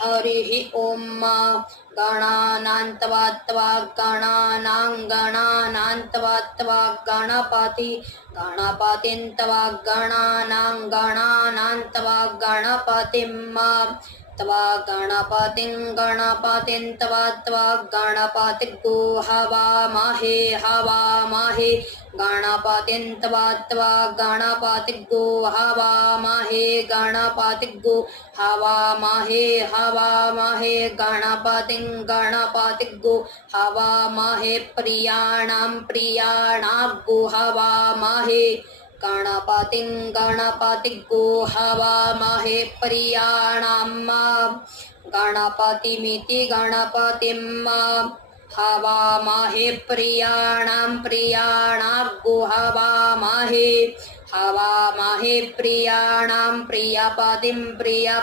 हरिः ॐ गणानान्त्वा गणानां गणानान्त्वा गणपतिन्त्वा गणानान्त्वा गणपतिं त्वा गणपतिन्त्वा गणपतिर्गो हवामहे गणपतिन्त्वा गणपतिर्गो हवामहे गणपतिर्गो हवामहे गणपतिर्गो हवामहे प्रियाणागो हवामहे गणपतिर्गो हवामहे प्रियाणां गणपतिमिति गणपतिं हवामहे प्रियाणागो हवामहे प्रियाणां प्रियपतिं प्रिया